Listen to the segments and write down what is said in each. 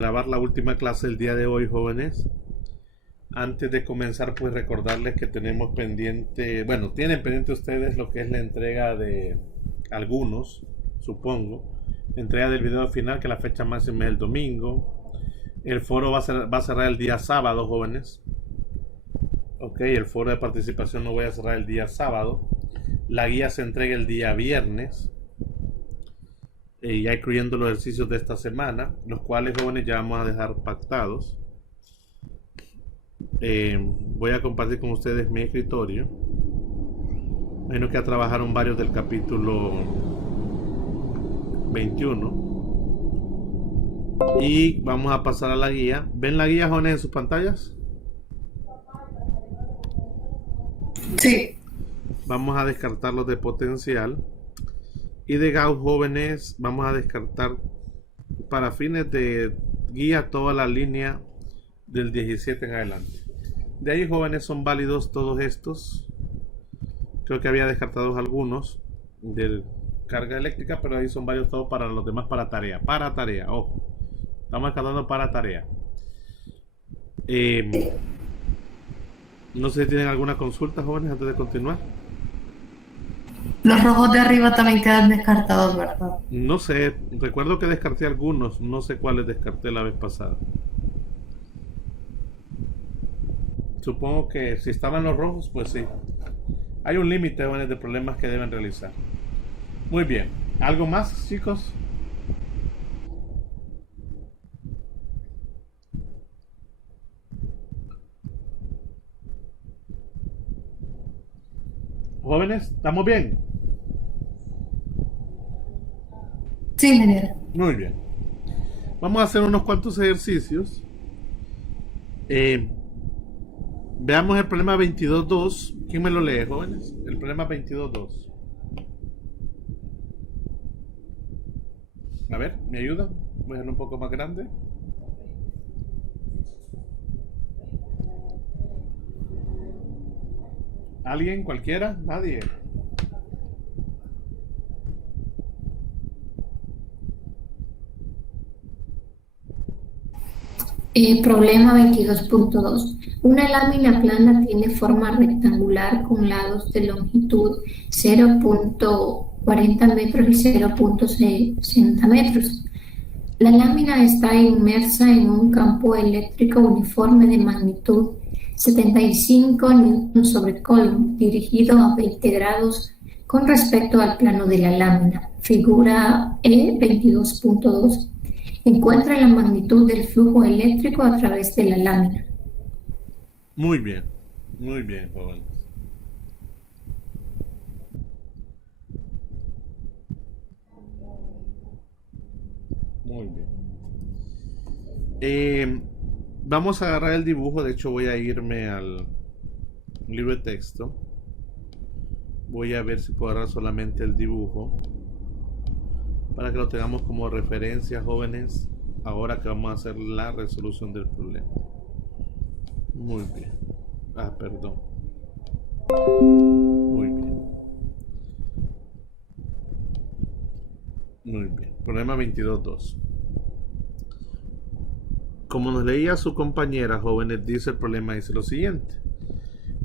Grabar la última clase del día de hoy, jóvenes. Antes de comenzar, pues recordarles que tenemos pendiente, bueno, tienen pendiente ustedes lo que es la entrega de algunos, supongo, entrega del video final, que la fecha máxima es el domingo. El foro va a cerrar el día sábado, jóvenes. Ok, el foro de participación lo voy a cerrar el día sábado. La guía se entrega el día viernes, ya incluyendo los ejercicios de esta semana, los cuales, jóvenes, ya vamos a dejar pactados. Voy a compartir con ustedes mi escritorio. Menos que ya trabajaron varios del capítulo 21. Y vamos a pasar a la guía. ¿Ven la guía, jóvenes, en sus pantallas? Sí. Vamos a descartar los de potencial. Y de Gauss, jóvenes, vamos a descartar para fines de guía toda la línea del 17 en adelante. De ahí, jóvenes, son válidos todos estos. Creo que había descartado algunos de carga eléctrica, pero ahí son varios todos para los demás para tarea. Para tarea, ojo. Estamos descartando para tarea. No sé si tienen alguna consulta, jóvenes, antes de continuar. Los rojos de arriba también quedan descartados, ¿verdad? No sé, recuerdo que descarté algunos, no sé cuáles descarté la vez pasada. Supongo que si estaban los rojos, pues sí. Hay un límite, jóvenes, de problemas que deben realizar. Muy bien. ¿Algo más, chicos? Jóvenes, ¿estamos bien? Sí, ingeniero. Muy bien. Vamos a hacer unos cuantos ejercicios. Eh, Veamos el problema 22.2. ¿Quién me lo lee, jóvenes? El problema 22.2. A ver, ¿me ayuda? Voy a hacerlo un poco más grande. ¿Alguien? ¿Cualquiera? Nadie. Problema 22.2. Una lámina plana tiene forma rectangular con lados de longitud 0.40 metros y 0.60 metros. La lámina está inmersa en un campo eléctrico uniforme de magnitud 75 Newton sobre Coulomb, dirigido a 20 grados con respecto al plano de la lámina. Figura E22.2. Encuentra la magnitud del flujo eléctrico a través de la lámina. Muy bien. Muy bien, jóvenes. Muy bien. Vamos a agarrar el dibujo. De hecho, voy a irme al libro de texto. Voy a ver si puedo agarrar solamente el dibujo para que lo tengamos como referencia, jóvenes, ahora que vamos a hacer la resolución del problema. Muy bien. Perdón. Muy bien. Muy bien. Problema 22.2. Como nos leía su compañera, jóvenes, dice el problema, dice lo siguiente.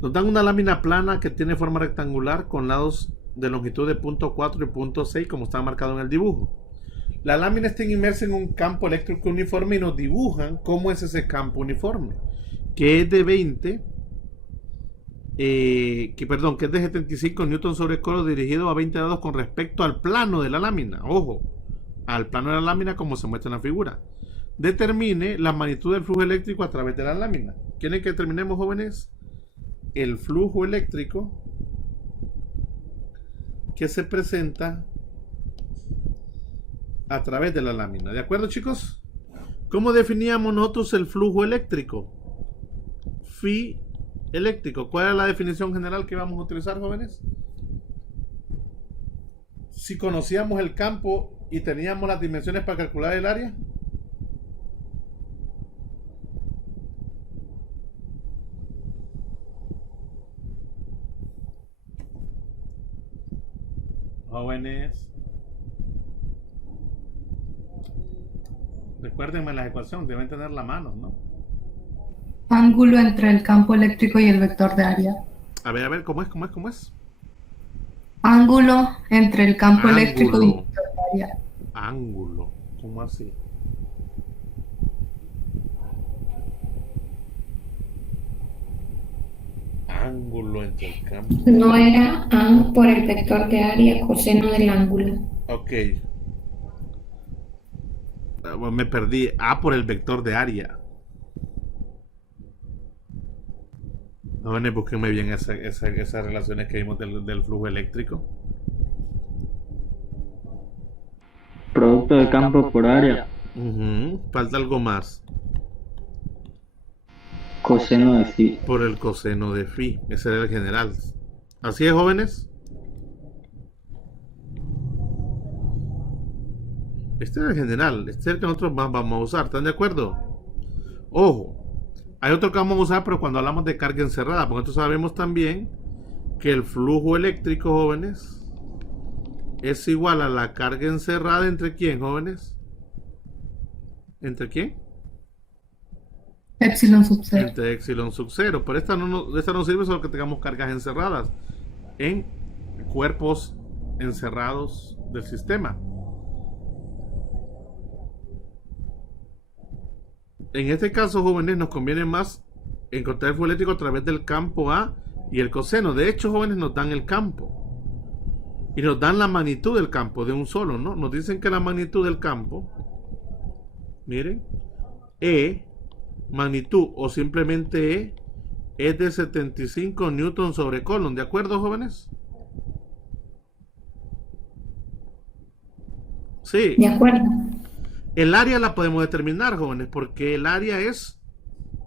Nos dan una lámina plana que tiene forma rectangular con lados de longitud de 0.4 y 0.6, como está marcado en el dibujo. La lámina está inmersa en un campo eléctrico uniforme y nos dibujan cómo es ese campo uniforme, que es de 20, que es de 75 newton sobre Coulomb, dirigido a 20 grados con respecto al plano de la lámina. Ojo, al plano de la lámina como se muestra en la figura. Determine la magnitud del flujo eléctrico a través de la lámina. ¿Quieren que determinemos, jóvenes? El flujo eléctrico que se presenta a través de la lámina. ¿De acuerdo, chicos? ¿Cómo definíamos nosotros el flujo eléctrico? Phi eléctrico. ¿Cuál es la definición general que vamos a utilizar, jóvenes? Si conocíamos el campo y teníamos las dimensiones para calcular el área. Jóvenes. Recuérdenme la ecuación, deben tener la mano, ¿no? Ángulo entre el campo eléctrico y el vector de área. A ver, ¿cómo es? Ángulo entre el campo eléctrico y el Ángulo. vector de área. Ángulo. ¿Cómo así? Ángulo entre el campo. No era A por el vector de área coseno del ángulo. Ok. Me perdí. A por el vector de área. Jóvenes, búsquenme bien esas relaciones que vimos del flujo eléctrico. Producto de campo por área. Falta algo más. Coseno de phi. Por el coseno de phi. Ese era el general. ¿Así es, jóvenes? Este es el general. Este es el que nosotros más vamos a usar. ¿Están de acuerdo? Ojo. Hay otro que vamos a usar, pero cuando hablamos de carga encerrada. Porque nosotros sabemos también que el flujo eléctrico, jóvenes, es igual a la carga encerrada entre quién, jóvenes. ¿Entre quién? Epsilon sub 0. Entre epsilon sub 0. Pero esta no sirve solo que tengamos cargas encerradas en cuerpos encerrados del sistema. En este caso, jóvenes, nos conviene más encontrar el flujo eléctrico a través del campo A y el coseno. De hecho, jóvenes, nos dan el campo y nos dan la magnitud del campo de un solo, ¿no? Nos dicen que la magnitud del campo, miren, E, magnitud o simplemente E, es de 75 newton sobre Coulomb. ¿De acuerdo, jóvenes? Sí. De acuerdo. El área la podemos determinar, jóvenes, porque el área es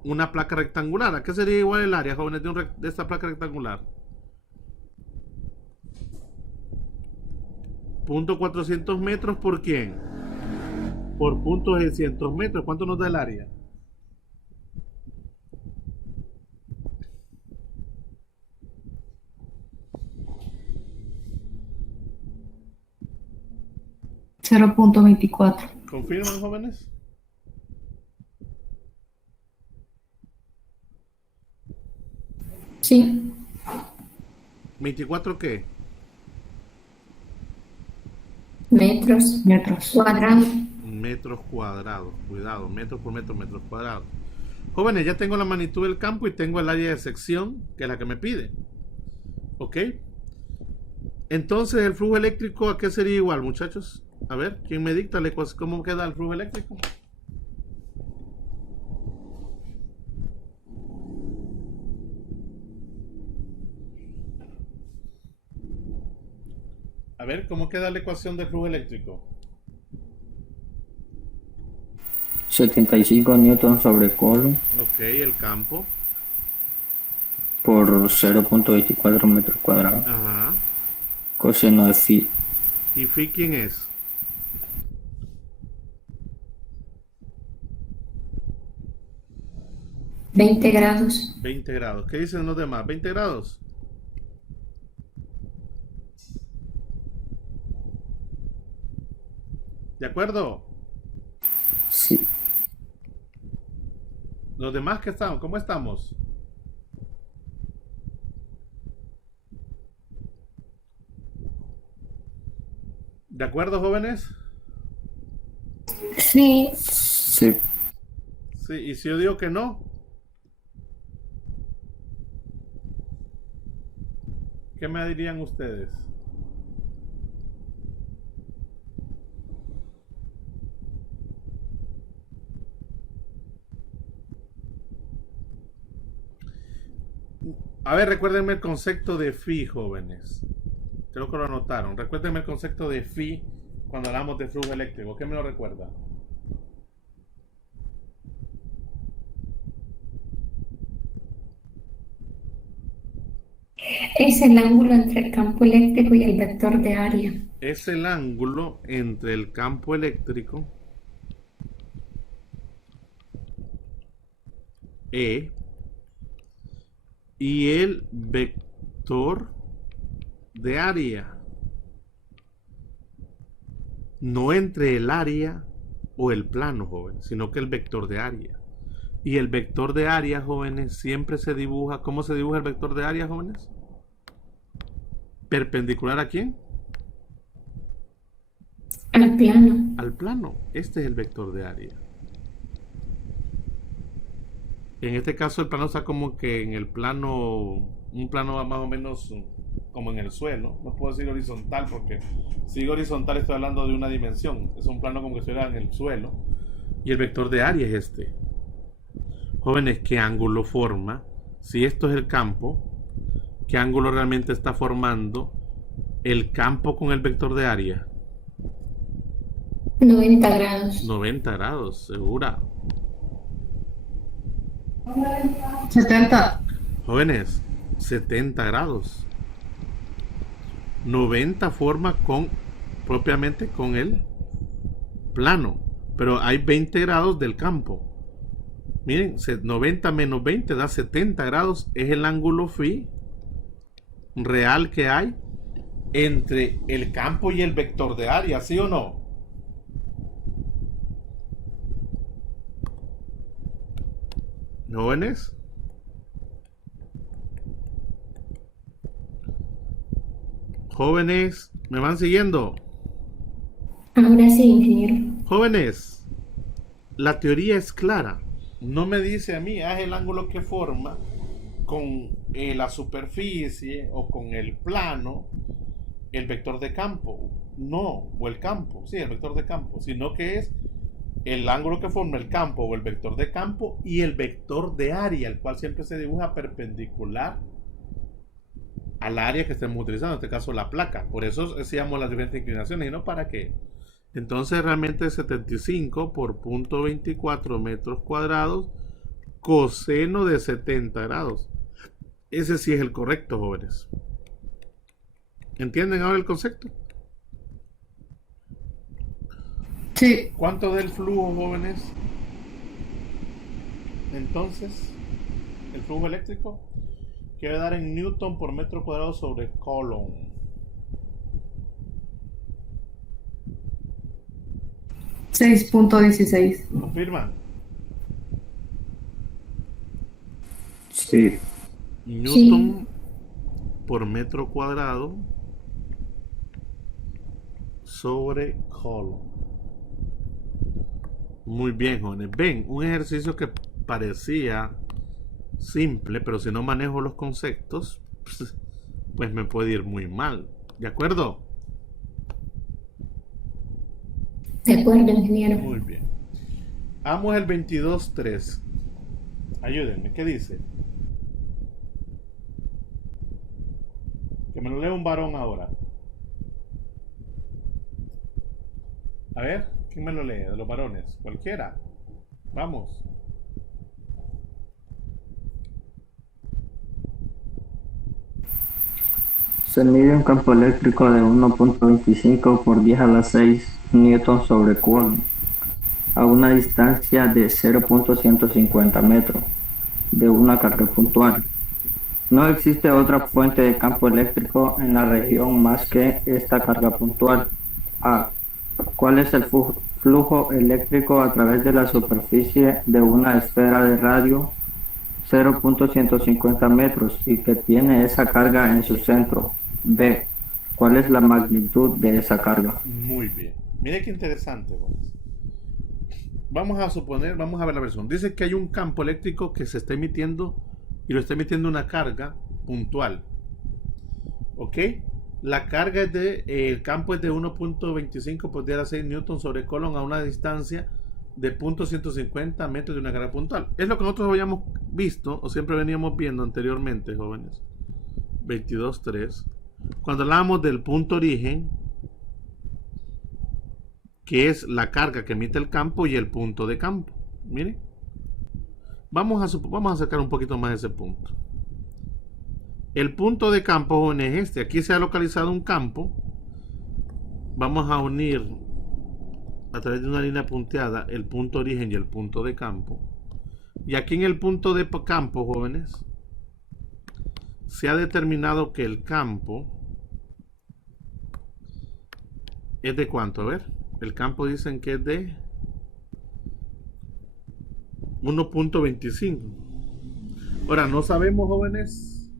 una placa rectangular. ¿A qué sería igual el área, jóvenes, de esta placa rectangular? Punto 400 metros, ¿por quién? Por punto 600 metros. ¿Cuánto nos da el área? $0.24. ¿Confirman, jóvenes? Sí. ¿24 qué? Metros cuadrados. Metros cuadrados. Cuidado, metros por metros, metros cuadrados. Jóvenes, ya tengo la magnitud del campo y tengo el área de sección, que es la que me pide. ¿Ok? Entonces, ¿el flujo eléctrico a qué sería igual, muchachos? A ver, ¿quién me dicta cómo queda el flujo eléctrico? A ver, ¿cómo queda la ecuación del flujo eléctrico? 75 newton sobre Coulomb Ok, el campo. por 0.24 metros cuadrados. Ajá. Coseno de phi. ¿Y phi quién es? $20. 20 grados. ¿Qué dicen los demás? ¿20 grados? ¿De acuerdo? Sí. Los demás que están, ¿cómo estamos? ¿De acuerdo, jóvenes? Sí. Sí. Sí, y si yo digo que no, ¿qué me dirían ustedes? A ver, recuérdenme el concepto de phi, jóvenes. Creo que lo anotaron. Recuérdenme el concepto de phi cuando hablamos de flujo eléctrico. ¿Qué me lo recuerda? Es el ángulo entre el campo eléctrico y el vector de área. Es el ángulo entre el campo eléctrico E y el vector de área. No entre el área o el plano, jóvenes, sino que el vector de área. Y el vector de área, jóvenes, siempre se dibuja. ¿Cómo se dibuja el vector de área, jóvenes? ¿Perpendicular a quién? Al plano. Al plano. Este es el vector de área. En este caso el plano está como que en el plano, un plano más o menos como en el suelo. No puedo decir horizontal porque si digo horizontal estoy hablando de una dimensión. Es un plano como que estuviera en el suelo. Y el vector de área es este. Jóvenes, ¿qué ángulo forma? Si esto es el campo, ¿qué ángulo realmente está formando el campo con el vector de área? 90 grados. 90 grados, segura. 70. Jóvenes, 70 grados. 90 forma propiamente con el plano, pero hay 20 grados del campo. Miren, 90 menos 20 da 70 grados. Es el ángulo phi real que hay entre el campo y el vector de área, ¿sí o no? Jóvenes. Jóvenes, ¿me van siguiendo? Ahora sí, ingeniero. Jóvenes, la teoría es clara. No me dice a mí, es el ángulo que forma con la superficie o con el plano el vector de campo. No, o el campo, sí, el vector de campo, sino que es el ángulo que forma el campo o el vector de campo y el vector de área, el cual siempre se dibuja perpendicular al área que estemos utilizando, en este caso la placa. Por eso decíamos las diferentes inclinaciones y no para qué. Entonces realmente 75 por 0.24 metros cuadrados coseno de 70 grados. Ese sí es el correcto, jóvenes. ¿Entienden ahora el concepto? Sí. ¿Cuánto da el flujo, jóvenes? Entonces, el flujo eléctrico que debe dar en Newton por metro cuadrado sobre Coulomb. $6.16. ¿Confirman? Sí. Newton por metro cuadrado sobre Coulomb. Muy bien, jóvenes. Ven, un ejercicio que parecía simple, pero si no manejo los conceptos, pues me puede ir muy mal. ¿De acuerdo? De acuerdo, ingeniero. Muy bien. Vamos el 22.3. Ayúdenme, ¿qué dice? Que me lo lea un varón ahora. A ver, ¿quién me lo lee? De los varones. Cualquiera. Vamos. Se mide un campo eléctrico de 1.25 por 10 a la 6 newton sobre coulomb a una distancia de 0.150 metros de una carga puntual. No existe otra fuente de campo eléctrico en la región más que esta carga puntual. A. ¿Cuál es el flujo eléctrico a través de la superficie de una esfera de radio 0.150 metros y que tiene esa carga en su centro? B. ¿Cuál es la magnitud de esa carga? Muy bien. Mire qué interesante, jóvenes. Vamos a suponer, vamos a ver la versión. Dice que hay un campo eléctrico que se está emitiendo y lo está emitiendo una carga puntual. ¿Ok? La carga es el campo es de 1.25 por 10 a la 6 newton sobre Coulomb a una distancia de 0.150 metros de una carga puntual. Es lo que nosotros habíamos visto o siempre veníamos viendo anteriormente, jóvenes. 22.3. Cuando hablábamos del punto origen, que es la carga que emite el campo y el punto de campo. Miren. Vamos a sacar un poquito más ese punto. El punto de campo, jóvenes, es este. Aquí se ha localizado un campo. Vamos a unir a través de una línea punteada el punto origen y el punto de campo. Y aquí en el punto de campo, jóvenes, se ha determinado que el campo es de ¿cuánto? A ver, el campo dicen que es de 1.25. Ahora, no sabemos, jóvenes,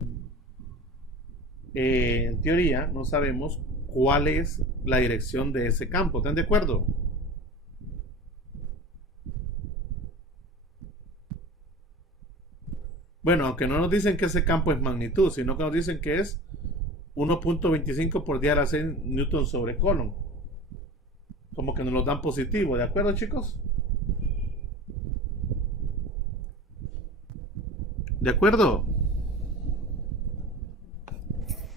en teoría, no sabemos cuál es la dirección de ese campo. ¿Están de acuerdo? Bueno, aunque no nos dicen que ese campo es magnitud, sino que nos dicen que es 1.25 por 10 a la 6 newton sobre Coulomb. Como que nos lo dan positivo, ¿de acuerdo, chicos? ¿De acuerdo?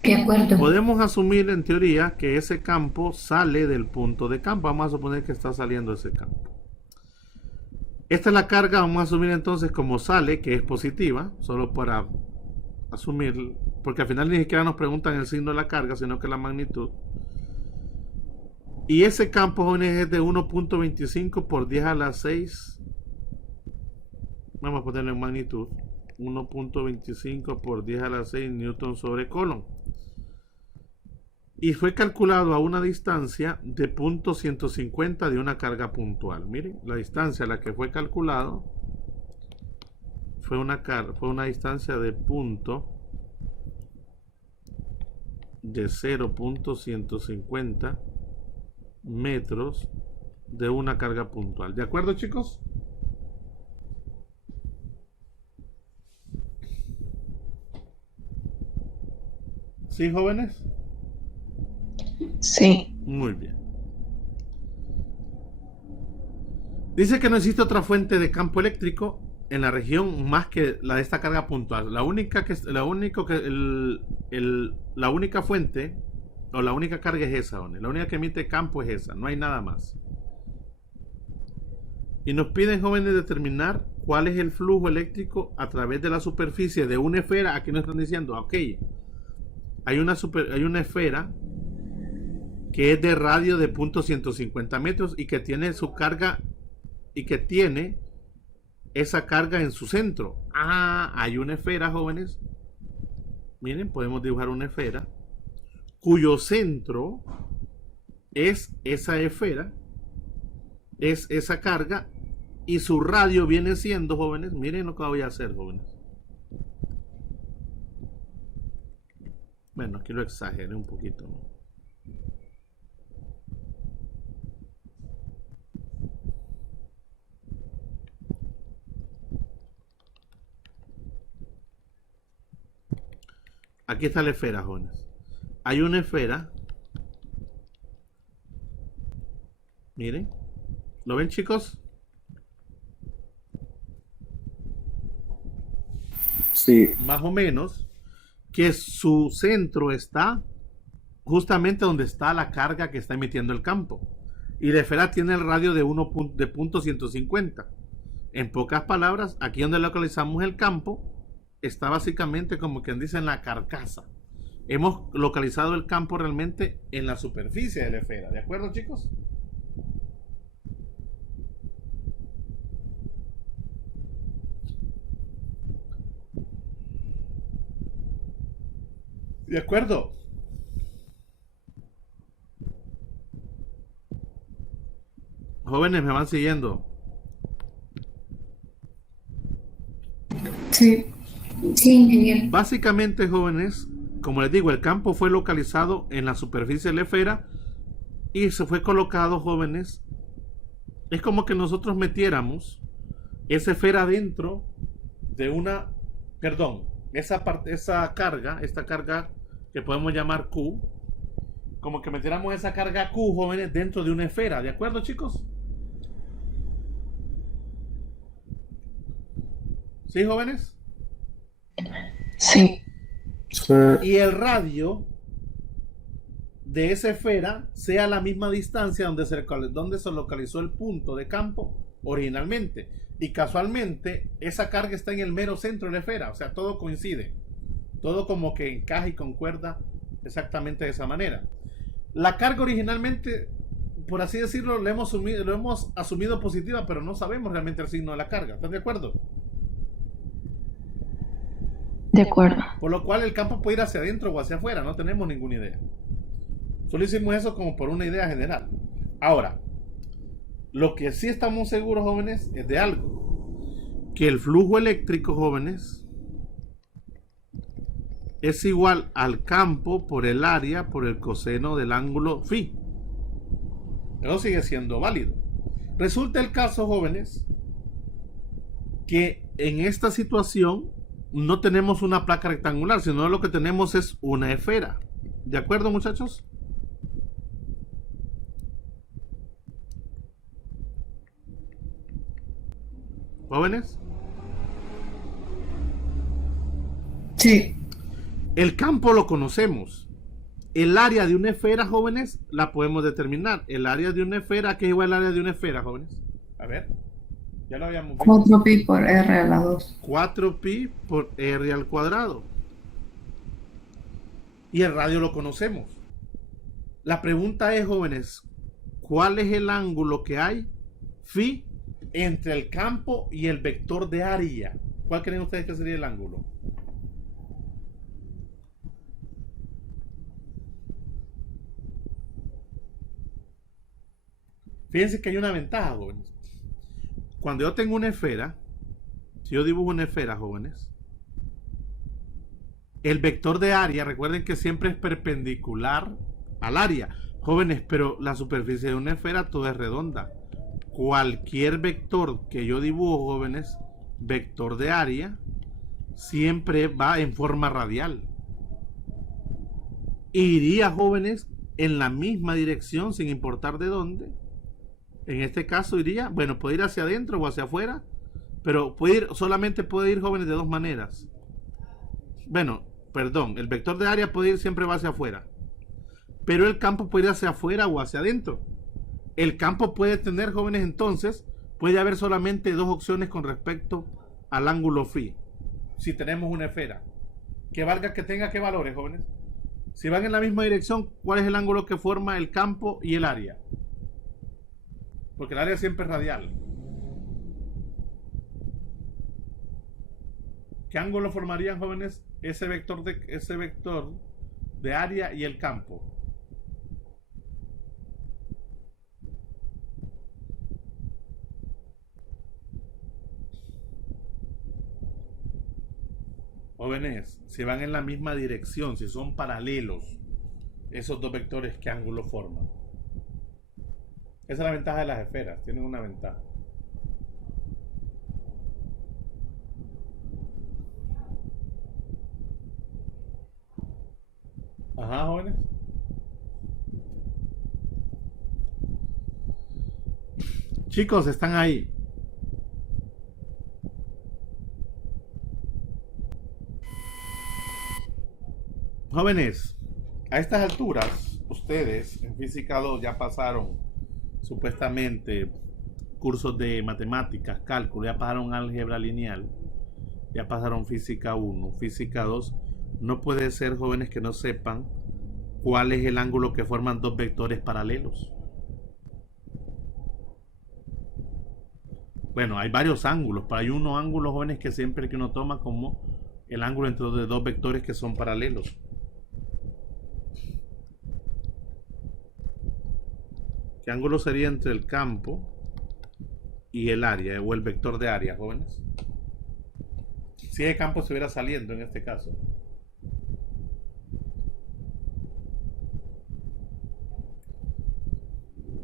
De acuerdo. Podemos asumir en teoría que ese campo sale del punto de campo. Vamos a suponer que está saliendo ese campo. Esta es la carga, vamos a asumir entonces como sale, que es positiva, solo para asumir, porque al final ni siquiera nos preguntan el signo de la carga, sino que la magnitud. Y ese campo, jóvenes, es de 1.25 por 10 a la 6. Vamos a ponerle en magnitud. 1.25 por 10 a la 6 newton sobre Coulomb. Y fue calculado a una distancia de 0.150 de una carga puntual. Miren, la distancia a la que fue calculado fue una distancia de punto de 0.150 metros de una carga puntual. ¿De acuerdo, chicos? ¿Sí, jóvenes? Sí. Muy bien. Dice que no existe otra fuente de campo eléctrico en la región más que la de esta carga puntual. La única fuente o la única carga es esa, la única que emite campo es esa, no hay nada más. Y nos piden, jóvenes, determinar cuál es el flujo eléctrico a través de la superficie de una esfera. Aquí nos están diciendo, ok, hay una esfera que es de radio de 0.150 metros y que tiene su carga y que tiene esa carga en su centro. Hay una esfera, jóvenes. Miren, podemos dibujar una esfera cuyo centro es esa esfera, es esa carga, y su radio viene siendo, jóvenes, miren lo que voy a hacer, jóvenes. Bueno, aquí lo exageré un poquito, ¿no? Aquí está la esfera, jóvenes. Hay una esfera. Miren. ¿Lo ven, chicos? Sí. Más o menos. Que su centro está justamente donde está la carga que está emitiendo el campo. Y la esfera tiene el radio de 1.150. En pocas palabras, aquí donde localizamos el campo, está básicamente como quien dice en la carcasa. Hemos localizado el campo realmente en la superficie de la esfera. ¿De acuerdo, chicos? ¿De acuerdo? Jóvenes, ¿me van siguiendo? Sí. Sí, ingeniero. Básicamente, jóvenes, como les digo, el campo fue localizado en la superficie de la esfera y se fue colocado, jóvenes. Es como que nosotros metiéramos esa esfera dentro de una, perdón, esta carga que podemos llamar Q, como que metiéramos esa carga Q, jóvenes, dentro de una esfera. ¿De acuerdo, chicos? ¿Sí, jóvenes? Sí. Y el radio de esa esfera sea la misma distancia donde se localizó el punto de campo originalmente. Y casualmente esa carga está en el mero centro de la esfera. O sea, todo coincide. Todo como que encaja y concuerda exactamente de esa manera. La carga originalmente, por así decirlo, lo hemos asumido positiva, pero no sabemos realmente el signo de la carga. ¿Están de acuerdo? De acuerdo. Por lo cual el campo puede ir hacia adentro o hacia afuera, no tenemos ninguna idea. Solo hicimos eso como por una idea general. Ahora, lo que sí estamos seguros, jóvenes, es de algo. que el flujo eléctrico, jóvenes, es igual al campo por el área por el coseno del ángulo phi. Eso sigue siendo válido. Resulta el caso, jóvenes, que en esta situación no tenemos una placa rectangular, sino lo que tenemos es una esfera. ¿De acuerdo, muchachos? ¿Jóvenes? Sí. El campo lo conocemos. El área de una esfera, jóvenes, la podemos determinar. El área de una esfera, ¿qué es igual al área de una esfera, jóvenes? A ver, ya lo habíamos visto. 4pi por r a la 2. 4pi por r al cuadrado. Y el radio lo conocemos. La pregunta es, jóvenes, ¿cuál es el ángulo que hay phi entre el campo y el vector de área? ¿Cuál creen ustedes que sería el ángulo? Fíjense que hay una ventaja, jóvenes. Cuando yo tengo una esfera, si yo dibujo una esfera, jóvenes, el vector de área, recuerden que siempre es perpendicular al área, jóvenes, pero la superficie de una esfera todo es redonda. Cualquier vector que yo dibujo, jóvenes, vector de área, siempre va en forma radial. Iría, jóvenes, en la misma dirección sin importar de dónde. En este caso iría, bueno, puede ir hacia adentro o hacia afuera, pero solamente puede ir, jóvenes, de dos maneras. Bueno, perdón, el vector de área puede ir, siempre va hacia afuera, pero el campo puede ir hacia afuera o hacia adentro. El campo puede tener, jóvenes, entonces, puede haber solamente dos opciones con respecto al ángulo phi. Si tenemos una esfera, que valga que tenga qué valores, jóvenes. Si van en la misma dirección, ¿cuál es el ángulo que forma el campo y el área? Porque el área siempre es radial. ¿Qué ángulo formarían, jóvenes, ese vector de área y el campo? Jóvenes, si van en la misma dirección, si son paralelos, esos dos vectores, ¿qué ángulo forman? Esa es la ventaja de las esferas, tienen una ventaja. Ajá, jóvenes. Chicos, están ahí. Jóvenes, a estas alturas, ustedes en Física 2 ya pasaron supuestamente cursos de matemáticas, cálculo, ya pasaron álgebra lineal, ya pasaron Física 1, Física 2. No puede ser, jóvenes, que no sepan cuál es el ángulo que forman dos vectores paralelos. Bueno, hay varios ángulos, pero hay unos ángulos, jóvenes, que siempre que uno toma como el ángulo entre dos vectores que son paralelos. ¿Qué ángulo sería entre el campo y el área o el vector de área, jóvenes? Si el campo estuviera saliendo en este caso.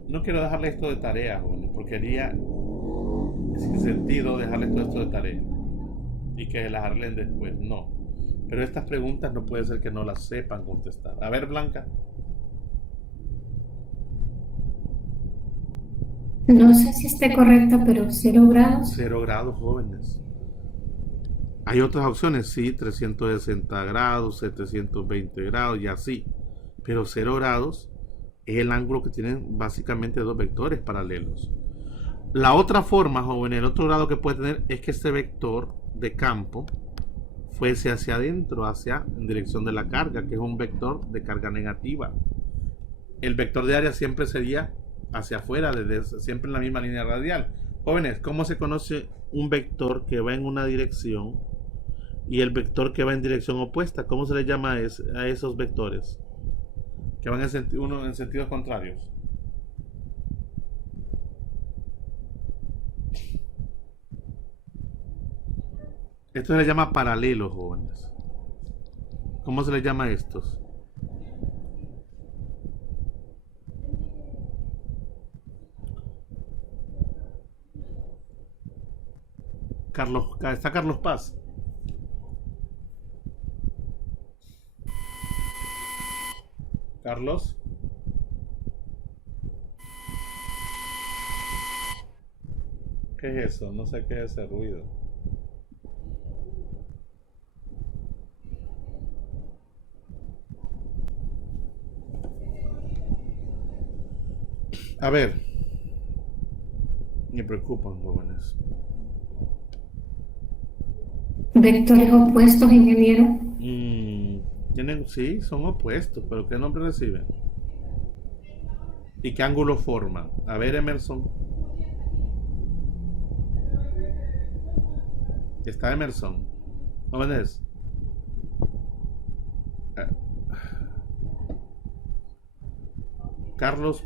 No quiero dejarle esto de tarea, jóvenes, porque haría sin sentido dejarles todo esto de tarea y que las arreglen después. No. Pero estas preguntas no puede ser que no las sepan contestar. A ver, Blanca. No sé si esté correcta, pero 0 grados. 0 grados, jóvenes. Hay otras opciones, sí, 360 grados, 720 grados y así. Pero 0 grados es el ángulo que tienen básicamente dos vectores paralelos. La otra forma, jóvenes, el otro grado que puede tener es que este vector de campo fuese hacia adentro, en dirección de la carga, que es un vector de carga negativa. El vector de área siempre sería hacia afuera, siempre en la misma línea radial. Jóvenes, ¿cómo se conoce un vector que va en una dirección y el vector que va en dirección opuesta? ¿Cómo se le llama a esos vectores que van en sentidos contrarios? Esto se le llama paralelos, jóvenes. ¿Cómo se les llama a estos? Está Carlos Paz. Carlos. ¿Qué es eso? No sé qué es ese ruido. A ver. Me preocupan, jóvenes. Vectores opuestos, ingeniero. Sí, son opuestos, pero ¿qué nombre reciben? ¿Y qué ángulo forman? A ver, Emerson. Está Emerson. Jóvenes. Carlos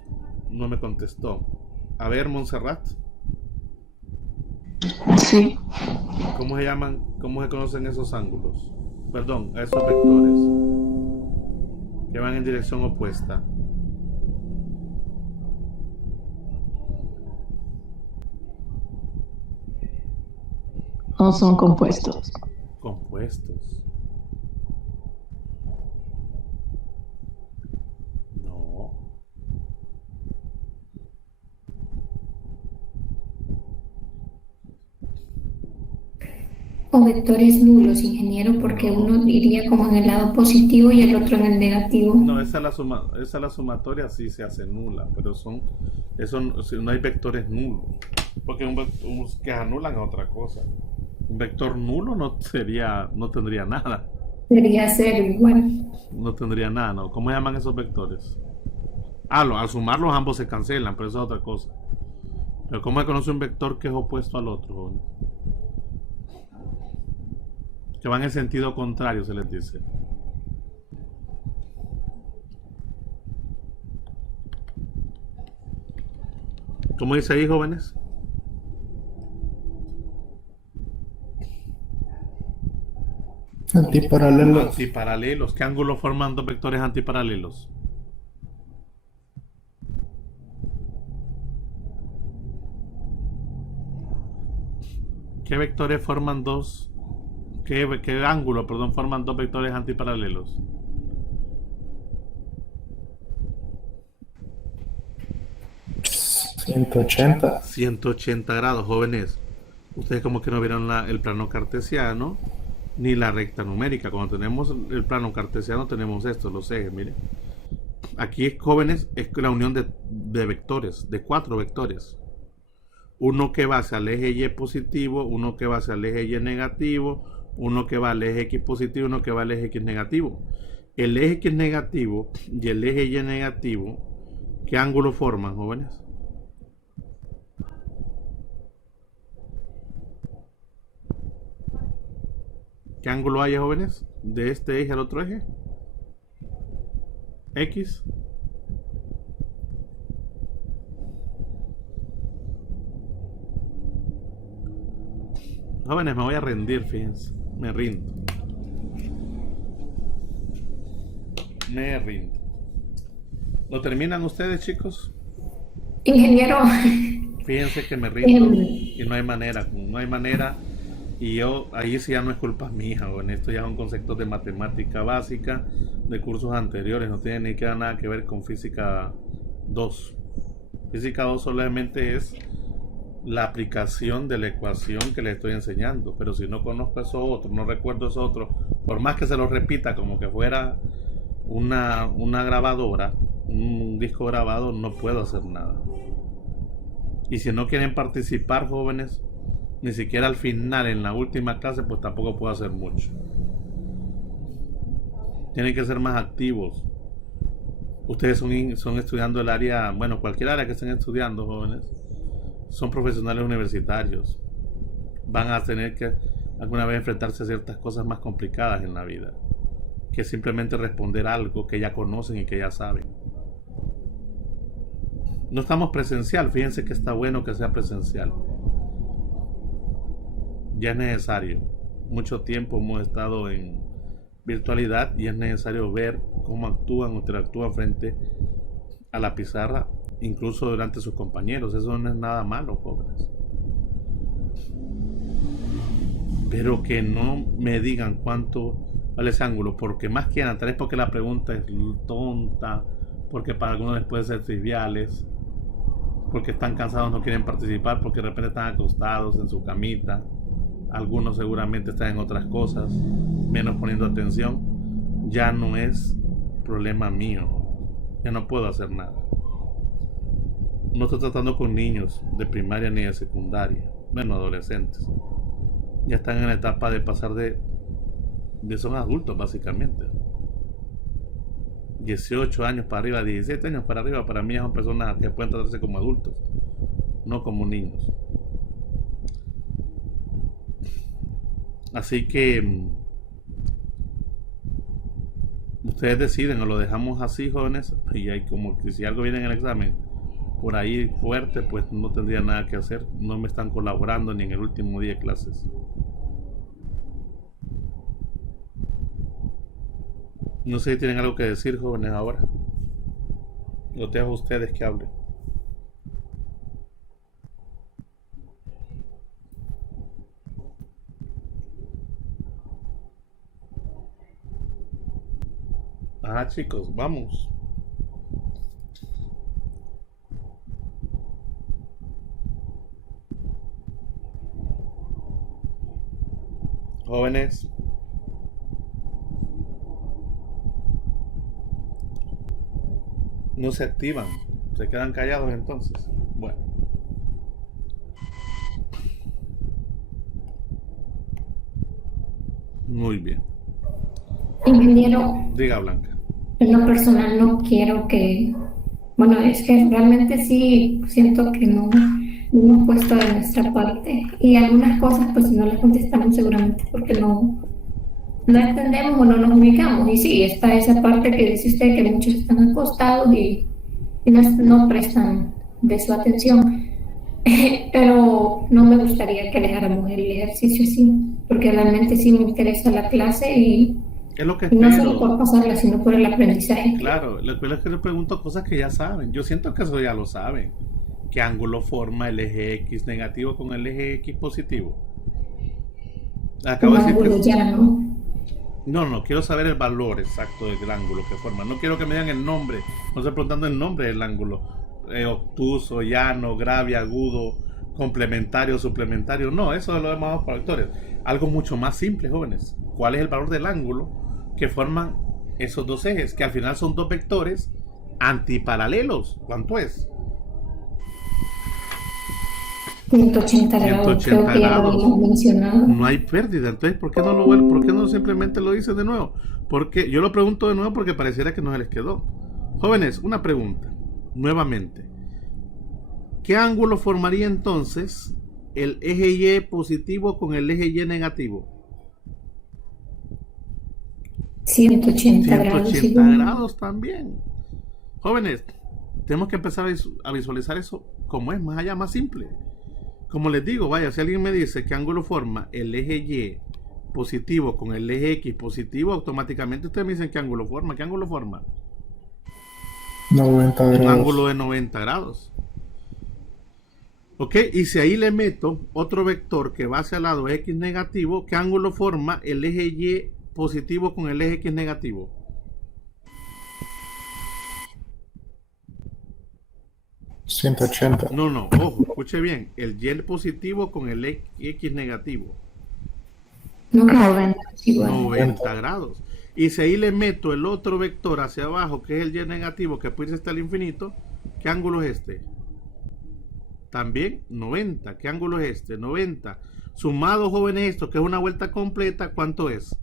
no me contestó. A ver, Montserrat. Sí. ¿Cómo se llaman? ¿Cómo se conocen esos ángulos? Perdón, a esos vectores que van en dirección opuesta. No son compuestos. Compuestos. No. O vectores nulos, ingeniero, porque uno iría como en el lado positivo y el otro en el negativo. No, esa es la sumatoria sí se hace nula, pero no hay vectores nulos, porque que anulan a otra cosa. Un vector nulo no tendría nada. Debería ser igual. No tendría nada, ¿no? ¿Cómo llaman esos vectores? Al sumarlos ambos se cancelan, pero eso es otra cosa. Pero ¿cómo se conoce un vector que es opuesto al otro, jóvenes? Que va en el sentido contrario, se les dice. ¿Cómo dice ahí, jóvenes? Antiparalelos. Antiparalelos. ¿Qué ángulo forman dos vectores antiparalelos? ¿Qué vectores forman qué ángulo, perdón, forman dos vectores antiparalelos? ¿180? 180 grados, jóvenes. Ustedes como que no vieron el plano cartesiano ni la recta numérica. Cuando tenemos el plano cartesiano tenemos esto, los ejes, miren. Aquí, jóvenes, es la unión de vectores, de 4 vectores. Uno que va hacia el eje Y positivo, uno que va hacia el eje Y negativo, uno que va al eje X positivo, uno que va al eje X negativo. El eje X negativo y el eje Y negativo, ¿qué ángulo forman, jóvenes? ¿Qué ángulo hay, jóvenes? De este eje al otro eje. X. Jóvenes, me voy a rendir, fíjense. Me rindo. Me rindo. ¿Lo terminan ustedes, chicos? Ingeniero. Fíjense que me rindo y no hay manera. No hay manera. Y yo, ahí sí ya no es culpa mía, en esto ya son conceptos de matemática básica de cursos anteriores, no tiene ni que nada que ver con física 2. Física 2 solamente es la aplicación de la ecuación que le estoy enseñando, pero si no conozco eso otro, no recuerdo eso otro, por más que se lo repita como que fuera una grabadora, un disco grabado, no puedo hacer nada. Y si no quieren participar, jóvenes, ni siquiera al final, en la última clase, pues tampoco puedo hacer mucho. Tienen que ser más activos. Ustedes son estudiando el área, bueno, cualquier área que estén estudiando, jóvenes, son profesionales universitarios. Van a tener que alguna vez enfrentarse a ciertas cosas más complicadas en la vida, que simplemente responder algo que ya conocen y que ya saben. No estamos presencial, fíjense que está bueno que sea presencial. Ya es necesario. mucho tiempo hemos estado en virtualidad y es necesario ver cómo actúan o interactúan frente a la pizarra, incluso durante sus compañeros. Eso no es nada malo, jóvenes. Pero que no me digan cuánto vale ese ángulo, porque más que nada, tal vez porque la pregunta es tonta, porque para algunos les puede ser triviales, porque están cansados, no quieren participar, porque de repente están acostados en su camita, algunos seguramente están en otras cosas, menos poniendo atención. Ya no es problema mío, ya no puedo hacer nada. No estoy tratando con niños de primaria ni de secundaria, bueno, adolescentes. Ya están en la etapa de pasar de son adultos básicamente. 18 años para arriba, 17 años para arriba, para mí son personas que pueden tratarse como adultos, no como niños. Así que ustedes deciden, o lo dejamos así, jóvenes, y hay como que si algo viene en el examen por ahí fuerte, pues no tendría nada que hacer. No me están colaborando ni en el último día de clases. No sé si tienen algo que decir, jóvenes, ahora. Lo dejo a ustedes que hablen. Ajá, chicos, vamos. Jóvenes. No se activan, se quedan callados entonces. Bueno. Muy bien. Ingeniero, Diga, Blanca. en lo personal no quiero que, bueno, es que realmente sí siento que no hemos puesto de nuestra parte y algunas cosas pues si no las contestamos seguramente porque no entendemos o no nos ubicamos. Y sí, está esa parte que dice usted que muchos están acostados y no prestan de su atención. Pero no me gustaría que dejáramos el ejercicio así, porque realmente sí me interesa la clase y Es lo que no espero. solo por pasarla, sino por el aprendizaje. Claro, lo que es que les pregunto cosas que ya saben. Yo siento que eso ya lo saben. ¿Qué ángulo forma el eje X negativo con el eje X positivo? Acabo de decir que... Ya, ¿no? No, quiero saber el valor exacto del ángulo que forma. No quiero que me digan el nombre. No estoy preguntando el nombre del ángulo. Obtuso, llano, grave, agudo, complementario, suplementario. No, eso lo llamamos para vectores. Algo mucho más simple, jóvenes. ¿Cuál es el valor del ángulo que forman esos dos ejes? Que al final son dos vectores antiparalelos. ¿Cuánto es? 180 grados, creo que ya lo habíamos mencionado. No hay pérdida. Entonces, ¿por qué no lo vuelvo? ¿Por qué no simplemente lo dicen de nuevo? Porque yo lo pregunto de nuevo porque pareciera que no se les quedó. Jóvenes, una pregunta. Nuevamente. ¿Qué ángulo formaría entonces el eje Y positivo con el eje Y negativo? 180 grados. 180 grados también. Jóvenes, tenemos que empezar a visualizar eso como es, más allá, más simple. Como les digo, vaya, si alguien me dice qué ángulo forma el eje Y positivo con el eje X positivo, automáticamente ustedes me dicen qué ángulo forma. ¿Qué ángulo forma? 90 grados. Un ángulo de 90 grados. Ok, y si ahí le meto otro vector que va hacia el lado X negativo, ¿qué ángulo forma el eje Y positivo con el eje X negativo? $180. No, ojo, escuche bien. El Y positivo con el X negativo. 90 grados. Y si ahí le meto el otro vector hacia abajo, que es el Y negativo, que puede irse hasta el infinito, ¿qué ángulo es este? También 90. ¿Qué ángulo es este? 90. Sumado, jóvenes, esto, que es una vuelta completa, ¿cuánto es?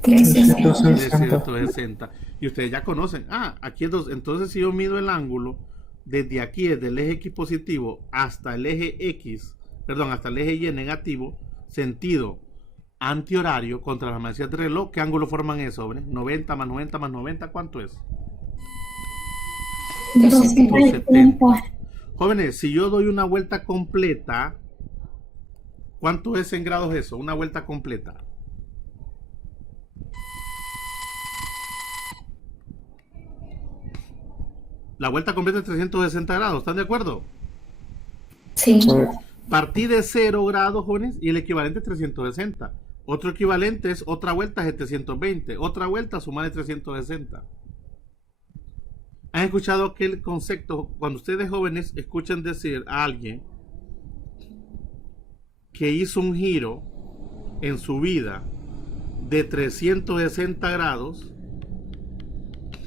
360. Y ustedes ya conocen. Aquí es dos. Entonces, si yo mido el ángulo desde aquí, desde el eje X positivo hasta el eje X, perdón, hasta el eje Y negativo, sentido antihorario contra las manecillas de reloj, ¿qué ángulo forman eso, jóvenes? 90 más 90 más 90, ¿cuánto es? 270. Jóvenes, si yo doy una vuelta completa, ¿Cuánto es en grados eso? Una vuelta completa. La vuelta completa es 360 grados, ¿están de acuerdo? Sí. Partí de 0 grados, jóvenes, y el equivalente es 360. Otro equivalente es otra vuelta es 720. Otra vuelta sumarle 360. ¿Han escuchado aquel concepto? Cuando ustedes jóvenes escuchan decir a alguien que hizo un giro en su vida de 360 grados,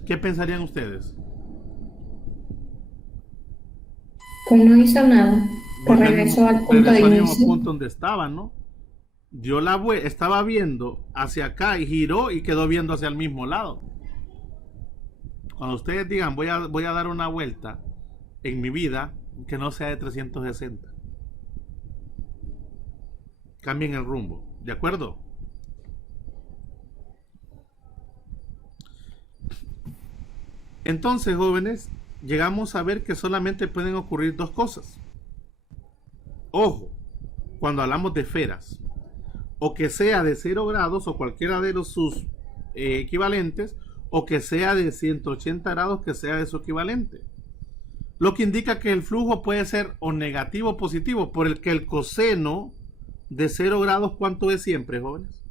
¿qué pensarían ustedes? Pues no hizo nada. Pues regresó al punto de Regresó al mismo inicio. punto donde estaba, ¿no? Dio la vuelta, estaba viendo hacia acá y giró y quedó viendo hacia el mismo lado. Cuando ustedes digan voy a dar una vuelta en mi vida que no sea de 360, cambien el rumbo, ¿de acuerdo? Entonces, jóvenes, llegamos a ver que solamente pueden ocurrir dos cosas. Ojo, cuando hablamos de esferas, o que sea de 0 grados o cualquiera de sus equivalentes, o que sea de 180 grados que sea de su equivalente. Lo que indica que el flujo puede ser o negativo o positivo, por el que el coseno de 0 grados, ¿cuánto es siempre, jóvenes?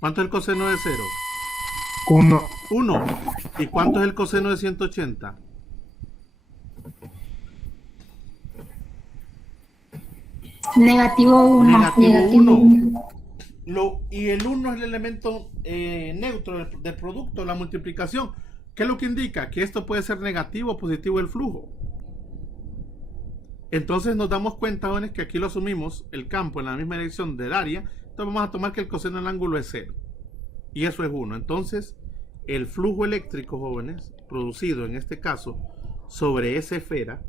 ¿Cuánto es el coseno de 0? 1. ¿Y cuánto es el coseno de 180? Negativo 1. Negativo 1. Y el 1 es el elemento neutro del producto, la multiplicación. ¿Qué es lo que indica? Que esto puede ser negativo o positivo el flujo. Entonces nos damos cuenta, jóvenes, que aquí lo asumimos el campo en la misma dirección del área. Entonces vamos a tomar que el coseno del ángulo es 0. Y eso es 1. Entonces el flujo eléctrico, jóvenes, producido en este caso sobre esa esfera,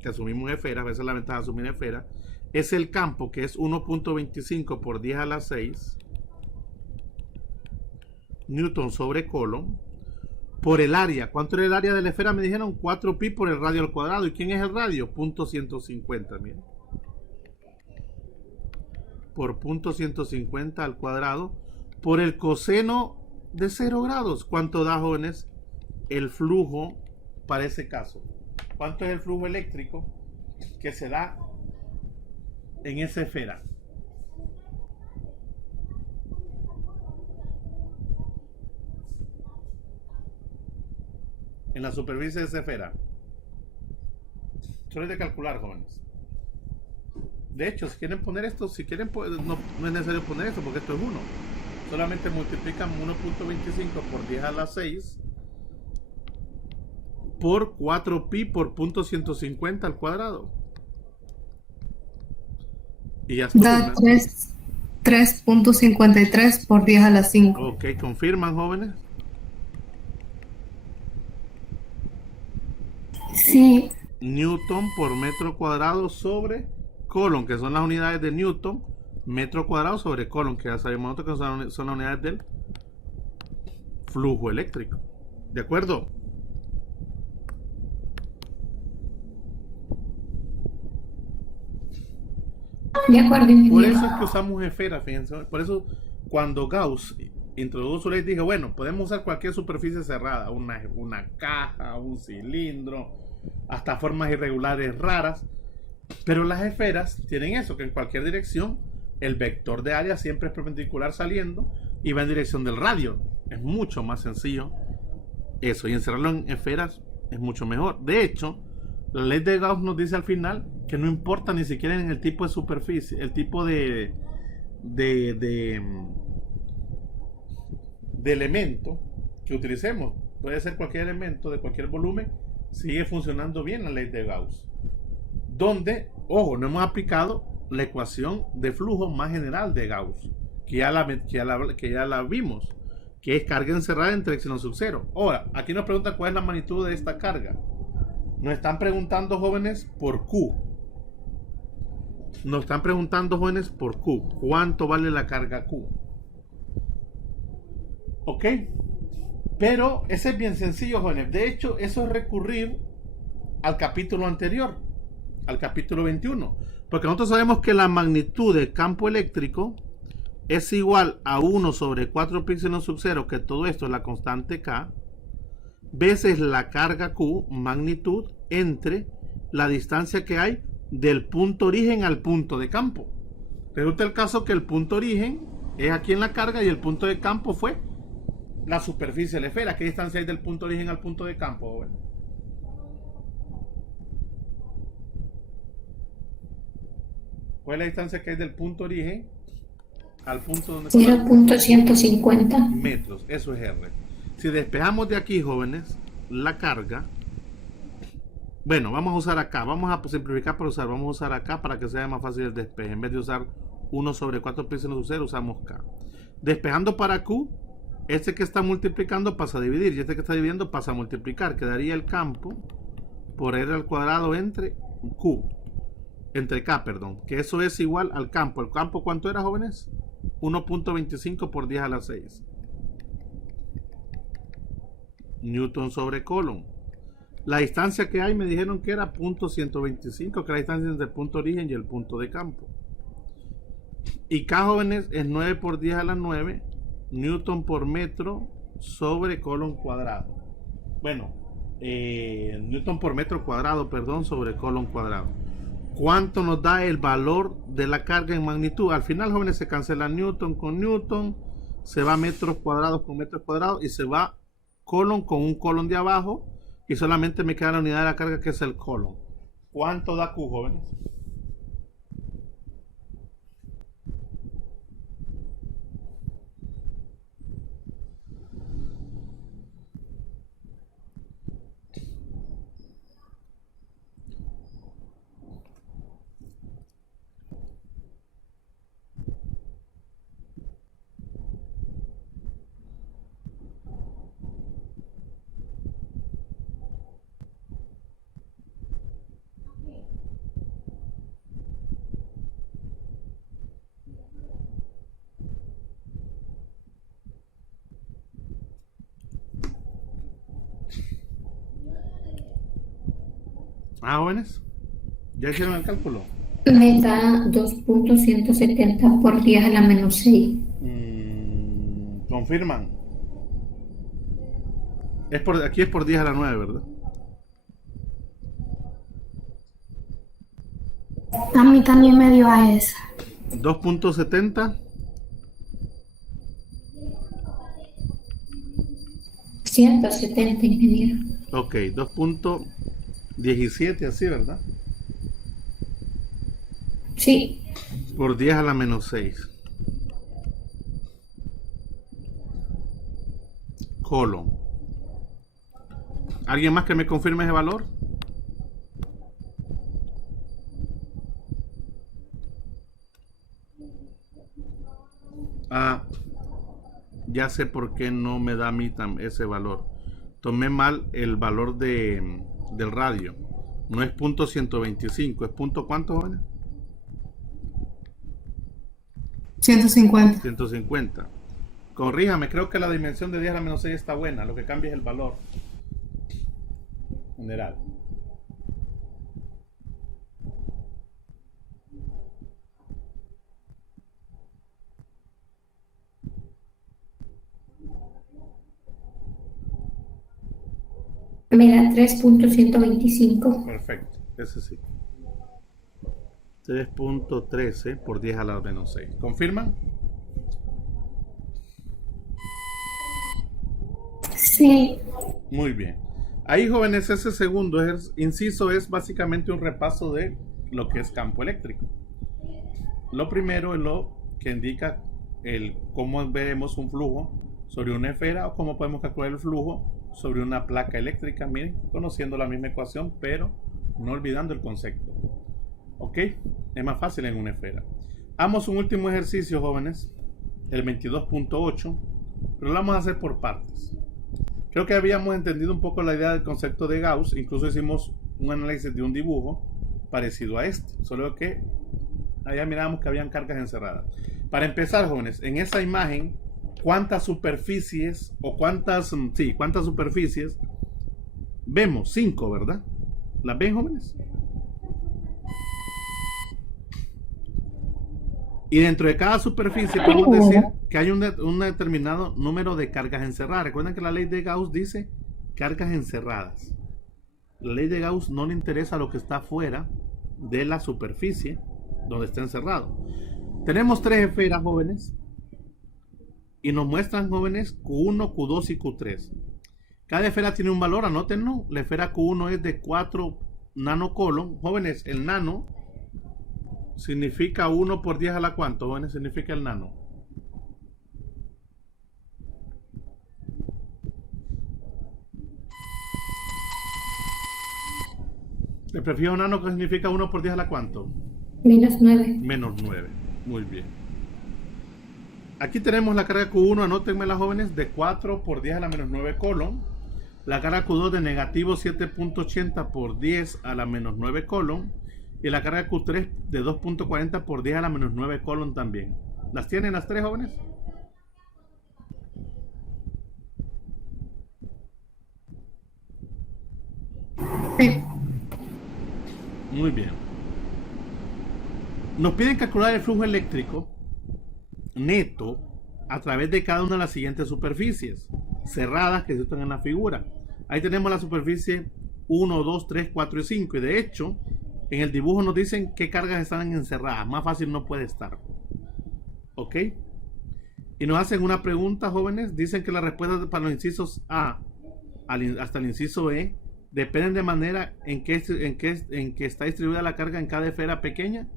que asumimos esfera, a veces la ventaja de asumir esfera, es el campo, que es 1.25 por 10 a la 6 Newton sobre Coulomb, por el área. ¿Cuánto era el área de la esfera? Me dijeron 4pi por el radio al cuadrado. ¿Y quién es el radio? Punto 150, miren. Por punto 150 al cuadrado, por el coseno de 0 grados. ¿Cuánto da, jóvenes, el flujo para ese caso? ¿Cuánto es el flujo eléctrico que se da en esa esfera? En la superficie de esa esfera. Solo es de calcular, jóvenes. De hecho, si quieren poner esto, no es necesario poner esto porque esto es 1. Solamente multiplican 1.25 por 10 a la 6 por 4pi por punto 150 al cuadrado. Y ya está. Da 3.53 por 10 a la 5. Ok, confirman, jóvenes. Sí. Newton por metro cuadrado sobre Coulomb, que son las unidades de Newton, metro cuadrado sobre Coulomb, que ya sabemos nosotros que son las unidades del flujo eléctrico. ¿De acuerdo? De acuerdo, Por ingeniero. eso es que usamos esferas, fíjense. Por eso, cuando Gauss introdujo su ley, dije, bueno, podemos usar cualquier superficie cerrada, una caja, un cilindro, hasta formas irregulares raras. Pero las esferas tienen eso, que en cualquier dirección el vector de área siempre es perpendicular saliendo y va en dirección del radio. Es mucho más sencillo eso, y encerrarlo en esferas es mucho mejor. De hecho, la ley de Gauss nos dice al final que no importa ni siquiera en el tipo de superficie, el tipo de elemento que utilicemos. Puede ser cualquier elemento de cualquier volumen, sigue funcionando bien la ley de Gauss. Donde, ojo, no hemos aplicado la ecuación de flujo más general de Gauss, que ya la vimos, que es carga encerrada entre epsilon sub 0. Ahora, aquí nos preguntan cuál es la magnitud de esta carga. Nos están preguntando, jóvenes, por Q. Nos están preguntando, jóvenes, por Q. ¿Cuánto vale la carga Q? ¿Ok? Pero ese es bien sencillo, jóvenes. De hecho, eso es recurrir al capítulo anterior, al capítulo 21. Porque nosotros sabemos que la magnitud del campo eléctrico es igual a 1 sobre 4 pi seno sub 0, que todo esto es la constante K, veces la carga Q, magnitud, entre la distancia que hay del punto origen al punto de campo. Resulta el caso que el punto origen es aquí en la carga y el punto de campo fue la superficie de la esfera. ¿Qué distancia hay del punto origen al punto de campo? Bueno. ¿Cuál es la distancia que hay del punto origen al punto donde 0.150 metros? Eso es R. Si despejamos de aquí, jóvenes, la carga, bueno, vamos a usar acá, vamos a simplificar para usar, vamos a usar acá para que sea más fácil el despeje. En vez de usar 1 sobre 4 pi seno sub 0, usamos K. Despejando para Q, este que está multiplicando pasa a dividir y este que está dividiendo pasa a multiplicar. Quedaría el campo por R al cuadrado entre K, perdón, que eso es igual al campo. ¿El campo cuánto era, jóvenes? 1.25 por 10 a la 6 Newton sobre Coulomb. La distancia que hay me dijeron que era 0.125, que es la distancia entre el punto origen y el punto de campo. Y K, jóvenes, es 9 por 10 a la 9 Newton por metro sobre Coulomb cuadrado. Bueno, Newton por metro cuadrado, perdón, sobre Coulomb cuadrado. ¿Cuánto nos da el valor de la carga en magnitud? Al final, jóvenes, se cancela Newton con Newton, se va metros cuadrados con metros cuadrados y se va Coulomb con un Coulomb de abajo y solamente me queda la unidad de la carga, que es el Coulomb. ¿Cuánto da Q, jóvenes? Jóvenes, ¿ya hicieron el cálculo? me da 2.170 por 10 a la menos 6. ¿Confirman? Aquí es por 10 a la 9, ¿verdad? A mí también me dio a esa. 2.70. 170, ingeniero. Ok, 2.17, así, ¿verdad? Sí, Por 10 a la menos 6. Coulomb. ¿Alguien más que me confirme ese valor? Ya sé por qué no me da a mí ese valor. Tomé mal el valor del radio. No es punto 125, es punto ¿cuánto, jóvenes? 150. 150. Corríjame, creo que la dimensión de 10 a la menos 6 está buena. Lo que cambia es el valor general. me da 3.125. Perfecto, ese sí. 3.13 por 10 a la menos 6. ¿Confirman? Sí, Muy bien. Ahí, jóvenes, ese segundo inciso es básicamente un repaso de lo que es campo eléctrico. Lo primero es lo que indica cómo vemos un flujo sobre una esfera o cómo podemos calcular el flujo sobre una placa eléctrica. Miren, conociendo la misma ecuación, pero no olvidando el concepto. ¿Ok? Es más fácil en una esfera. Hagamos un último ejercicio, jóvenes, el 22.8, pero lo vamos a hacer por partes. Creo que habíamos entendido un poco la idea del concepto de Gauss. Incluso hicimos un análisis de un dibujo parecido a este, solo que allá mirábamos que habían cargas encerradas. Para empezar, jóvenes, en esa imagen, ¿cuántas superficies vemos? 5, ¿verdad? ¿Las ven, jóvenes? Y dentro de cada superficie podemos decir que hay un determinado número de cargas encerradas. Recuerden que la ley de Gauss dice cargas encerradas. La ley de Gauss no le interesa lo que está fuera de la superficie donde está encerrado. Tenemos tres esferas, jóvenes, y nos muestran, jóvenes, Q1, Q2 y Q3. Cada esfera tiene un valor, anótenlo. La esfera Q1 es de 4 nanocolon. Jóvenes, el nano significa 1 por 10 a la cuánto, jóvenes, significa el nano. El prefijo nano, ¿qué significa 1 por 10 a la cuánto? -9. Menos 9. Muy bien. Aquí tenemos la carga Q1, anótenmela, jóvenes, de 4 por 10 a la menos 9 colon. La carga Q2 de negativo 7.80 por 10 a la menos 9 colon. Y la carga Q3 de 2.40 por 10 a la menos 9 colon también. ¿Las tienen las tres, jóvenes? Sí. Muy bien. Nos piden calcular el flujo eléctrico neto a través de cada una de las siguientes superficies cerradas que están en la figura. Ahí tenemos la superficie 1, 2, 3, 4 y 5. Y de hecho, en el dibujo nos dicen qué cargas están encerradas. Más fácil no puede estar. ¿Ok? Y nos hacen una pregunta, jóvenes. Dicen que las respuestas para los incisos A hasta el inciso E dependen de manera en que está distribuida la carga en cada esfera pequeña.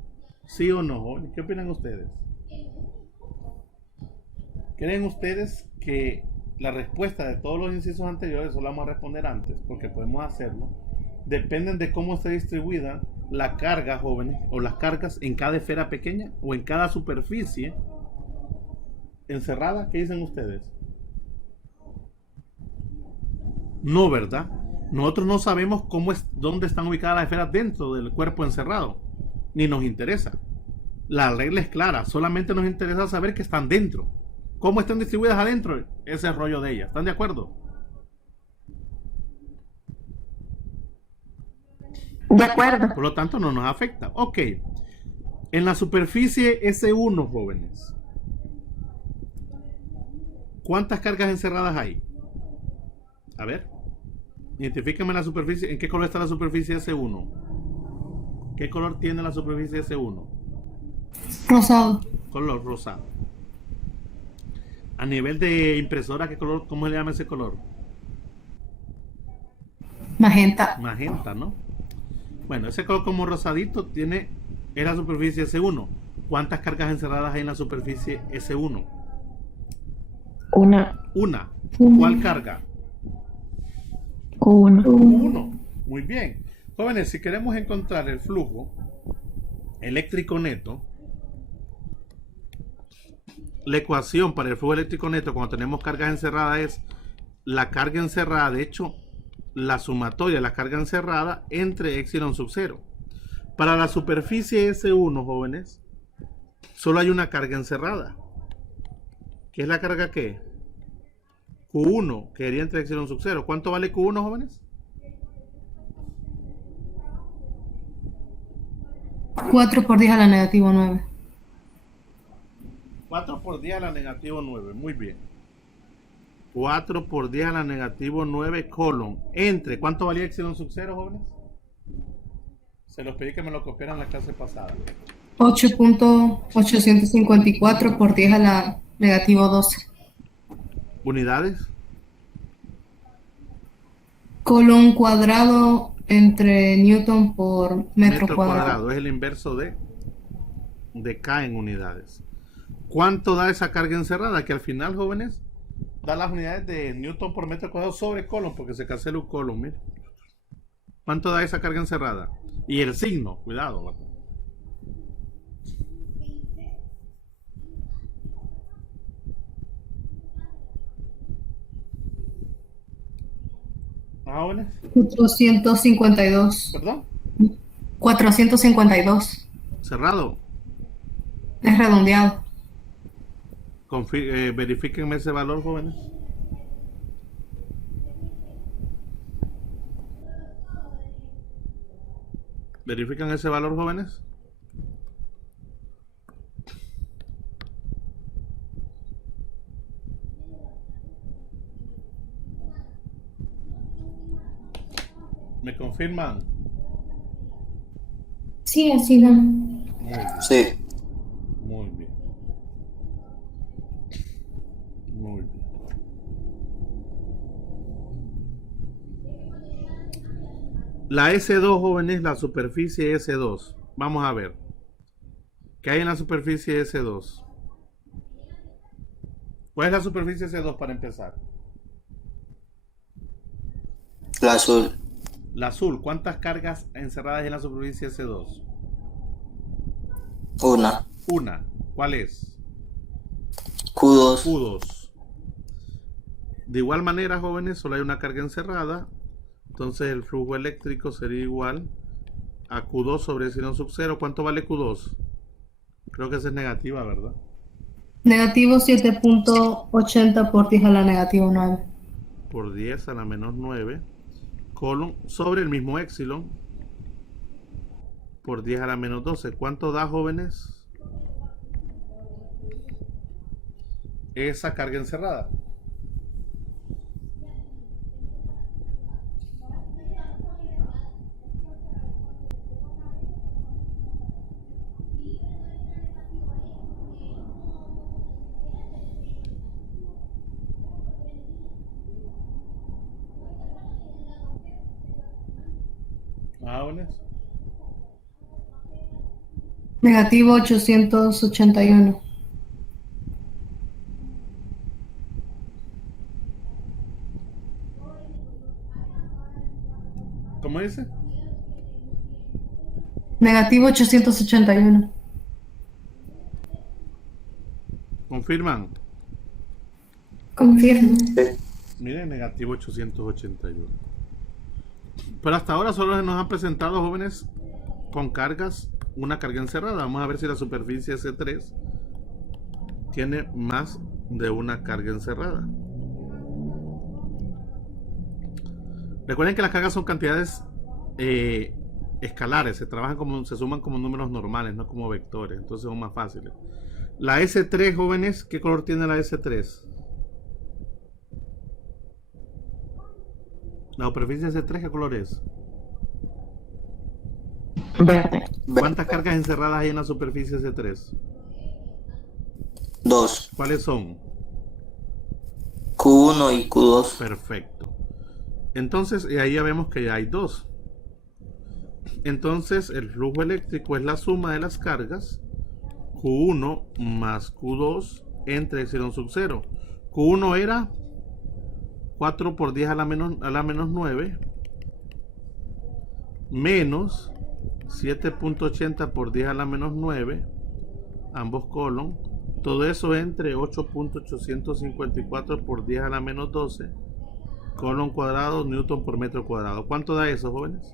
¿Sí o no, jóvenes? ¿Qué opinan ustedes? ¿Creen ustedes que la respuesta de todos los incisos anteriores, eso lo vamos a responder antes, porque podemos hacerlo, dependen de cómo está distribuida la carga, jóvenes, o las cargas en cada esfera pequeña o en cada superficie encerrada? ¿Qué dicen ustedes? No, ¿verdad? Nosotros no sabemos dónde están ubicadas las esferas dentro del cuerpo encerrado, ni nos interesa. La regla es clara, solamente nos interesa saber que están dentro. ¿Cómo están distribuidas adentro? Ese es el rollo de ellas. ¿Están de acuerdo? De acuerdo. Por lo tanto, no nos afecta. Ok. En la superficie S1, jóvenes, ¿cuántas cargas encerradas hay? A ver. Identifíquenme la superficie. ¿En qué color está la superficie S1? ¿Qué color tiene la superficie S1? Rosado. Color rosado. A nivel de impresora, ¿qué color? ¿Cómo se le llama ese color? Magenta. Magenta, ¿no? Bueno, ese color como rosadito es la superficie S1. ¿Cuántas cargas encerradas hay en la superficie S1? Una. Una. ¿Cuál carga? Q1. Uno. Muy bien. Jóvenes, si queremos encontrar el flujo eléctrico neto, la ecuación para el flujo eléctrico neto cuando tenemos cargas encerradas es la carga encerrada, de hecho, la sumatoria de la carga encerrada entre epsilon sub 0. Para la superficie S1, jóvenes, solo hay una carga encerrada. ¿Qué es la carga qué? Q1, que sería entre epsilon sub 0. ¿Cuánto vale Q1, jóvenes? 4 por 10 a la negativo 9. 4 por 10 a la negativo 9. Muy bien. 4 por 10 a la negativo 9 colon. Entre, ¿cuánto valía epsilon sub 0, jóvenes? Se los pedí que me lo copiaran la clase pasada. 8.854 por 10 a la negativo 12. ¿Unidades? Colon cuadrado entre Newton por metro cuadrado. Es el inverso de K en unidades. ¿Cuánto da esa carga encerrada? Que al final, jóvenes, da las unidades de Newton por metro cuadrado sobre colon, porque se cancela un colon, mire. ¿Cuánto da esa carga encerrada? Y el signo, cuidado, ¿verdad? Jóvenes. 452. ¿Perdón? 452. Cerrado. Es redondeado. Verifíquenme ese valor, jóvenes. ¿Verifican ese valor, jóvenes? ¿Me confirman? Sí, así da. Muy bien. Sí. Muy bien. Muy bien. La S2, jóvenes, la superficie S2. Vamos a ver. ¿Qué hay en la superficie S2? ¿Cuál es la superficie S2 para empezar? La azul. La azul. ¿Cuántas cargas encerradas en la superficie S2? Una. Una. ¿Cuál es? Q2. Q2. De igual manera, jóvenes, solo hay una carga encerrada. Entonces el flujo eléctrico sería igual a Q2 sobre epsilon sub 0. ¿Cuánto vale Q2? Creo que esa es negativa, ¿verdad? Negativo 7.80 por 10 a la negativo 9. Por 10 a la menos 9. Colon sobre el mismo epsilon. Por 10 a la menos 12. ¿Cuánto da, jóvenes? Esa carga encerrada. Jóvenes. Negativo 881. ¿Cómo dice? Negativo 881. ¿Confirman? Confirmo. Miren, negativo 881. Pero hasta ahora solo nos han presentado, jóvenes, con cargas, una carga encerrada. Vamos a ver si la superficie S3 tiene más de una carga encerrada. Recuerden que las cargas son cantidades escalares, se suman como números normales, no como vectores, entonces son más fáciles. La S3, jóvenes, ¿qué color tiene la S3? La superficie S3, ¿qué color es? Verde. ¿Cuántas cargas encerradas hay en la superficie S3? 2. ¿Cuáles son? Q1 y Q2. Perfecto. Entonces, ahí ya vemos que ya hay dos. Entonces, el flujo eléctrico es la suma de las cargas Q1 más Q2 entre epsilon sub 0. Q1 era 4 por 10 a la menos 9 menos 7.80 por 10 a la menos 9, ambos colon, todo eso entre 8.854 por 10 a la menos 12, colon cuadrado, newton por metro cuadrado. ¿Cuánto da eso, jóvenes?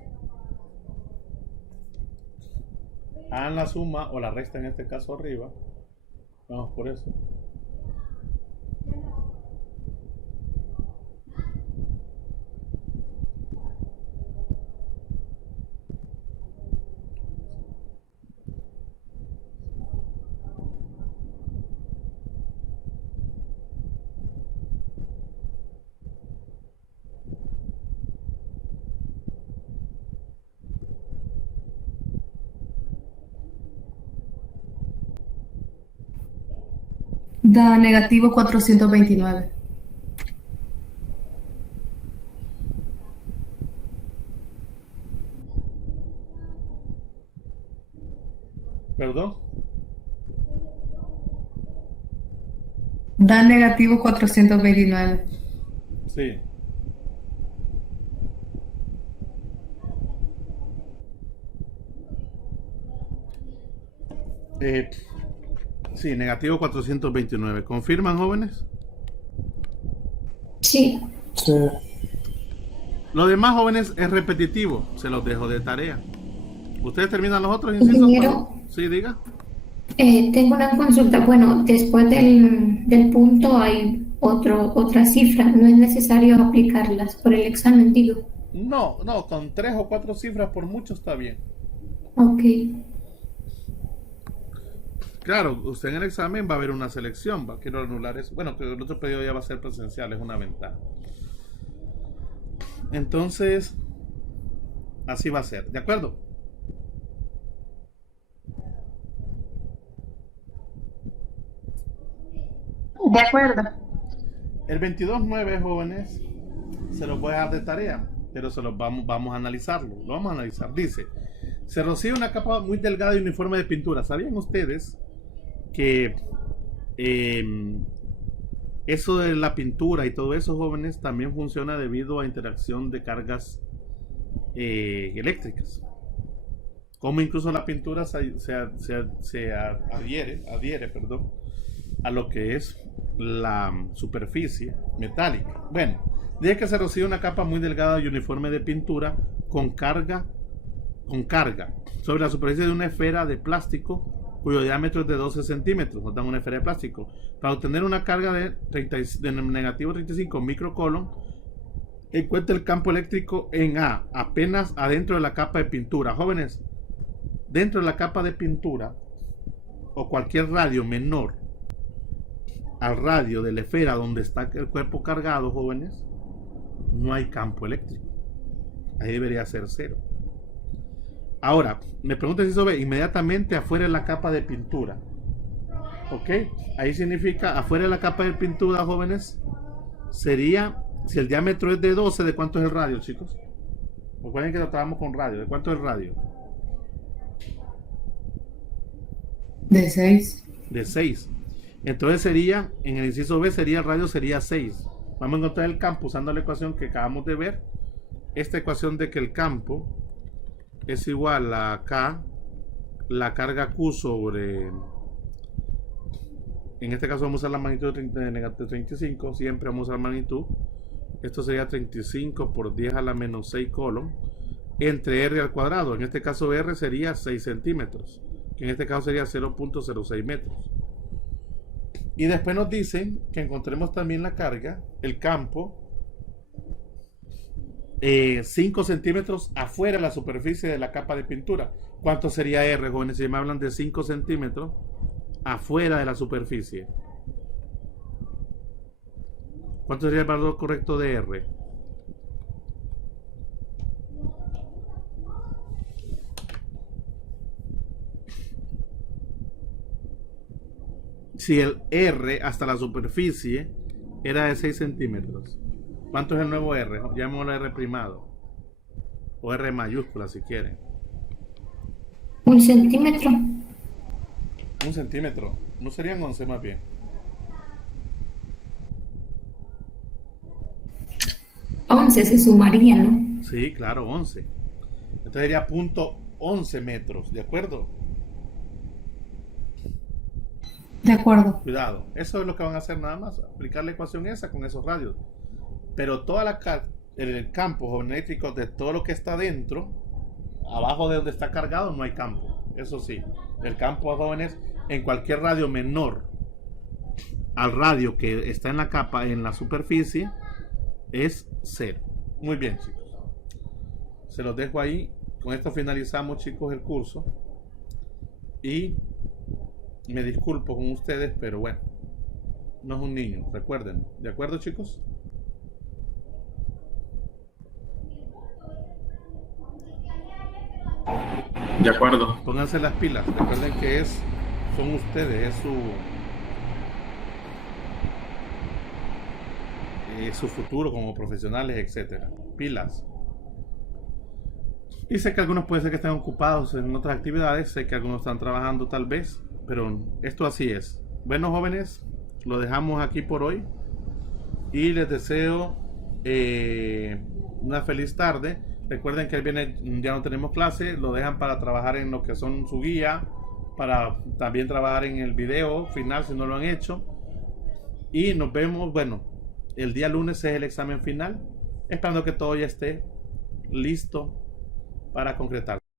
Hagan la suma o la resta, en este caso arriba. Vamos por eso. Da negativo 429. ¿Perdón? Da negativo 429. Sí. Sí, negativo 429. ¿Confirman, jóvenes? Sí. Lo demás, jóvenes, es repetitivo. Se los dejo de tarea. ¿Ustedes terminan los otros incisos? Ingeniero. Sí, diga. Tengo una consulta. Bueno, después del punto hay otra cifra. No es necesario aplicarlas por el examen, digo. No, con 3 o 4 cifras por mucho está bien. Ok. Claro, usted en el examen va a ver una selección, quiero anular eso. Bueno, que el otro periodo ya va a ser presencial, es una ventaja. Entonces, así va a ser, ¿de acuerdo? De acuerdo. El 22.9, jóvenes, se los voy a dar de tarea, pero se los vamos a analizarlo. Lo vamos a analizar. Dice, se rocía una capa muy delgada y uniforme de pintura. ¿Sabían ustedes que eso de la pintura y todo eso, jóvenes, también funciona debido a interacción de cargas eléctricas? Como incluso la pintura se adhiere, perdón, a lo que es la superficie metálica. Bueno, dice que se rocía una capa muy delgada y uniforme de pintura con carga sobre la superficie de una esfera de plástico cuyo diámetro es de 12 centímetros. Nos dan una esfera de plástico. Para obtener una carga de negativo 35 microcoulomb, encuentra el campo eléctrico en A, apenas adentro de la capa de pintura. Jóvenes, dentro de la capa de pintura o cualquier radio menor al radio de la esfera donde está el cuerpo cargado, jóvenes, no hay campo eléctrico. Ahí debería ser 0. Ahora, me pregunto si eso ve inmediatamente afuera de la capa de pintura. Ok, ahí significa afuera de la capa de pintura, jóvenes, sería, si el diámetro es de 12, ¿de cuánto es el radio, chicos? Recuerden que lo trabajamos con radio. ¿De cuánto es el radio? De 6. De 6. Entonces sería, en el inciso B sería el radio sería 6. Vamos a encontrar el campo usando la ecuación que acabamos de ver. Esta ecuación de que el campo es igual a K, la carga Q sobre, en este caso vamos a usar la magnitud de 35, siempre vamos a usar magnitud. Esto sería 35 por 10 a la menos 6 coulomb entre R al cuadrado. En este caso R sería 6 centímetros, que en este caso sería 0.06 metros. Y después nos dicen que encontremos también la carga, el campo, 5 centímetros afuera de la superficie de la capa de pintura. ¿Cuánto sería R, jóvenes? Si me hablan de 5 centímetros afuera de la superficie, ¿cuánto sería el valor correcto de R? Si el R hasta la superficie era de 6 centímetros, ¿cuánto es el nuevo R? Llamémoslo R primado o R mayúscula si quieren. 1 centímetro. 1 centímetro, no serían 11 más bien. 11 se sumaría, ¿no? Sí, claro, 11. Entonces sería .11 metros, ¿de acuerdo? De acuerdo. Cuidado, eso es lo que van a hacer nada más, aplicar la ecuación esa con esos radios. Pero toda el campo eléctrico de todo lo que está dentro, abajo de donde está cargado, no hay campo. Eso sí, el campo, jóvenes, en cualquier radio menor al radio que está en la capa, en la superficie, es 0. Muy bien, chicos. Se los dejo ahí. Con esto finalizamos, chicos, el curso. Y me disculpo con ustedes, pero bueno, no es un niño, recuerden. ¿De acuerdo, chicos? De acuerdo. Pónganse las pilas. Recuerden que son ustedes, es su futuro como profesionales, etcétera. Pilas. Y sé que algunos puede ser que estén ocupados en otras actividades, sé que algunos están trabajando tal vez, pero esto así es. Bueno, jóvenes, lo dejamos aquí por hoy y les deseo una feliz tarde. Recuerden que el viernes ya no tenemos clase, lo dejan para trabajar en lo que son su guía, para también trabajar en el video final si no lo han hecho. Y nos vemos, bueno, el día lunes es el examen final, esperando que todo ya esté listo para concretar.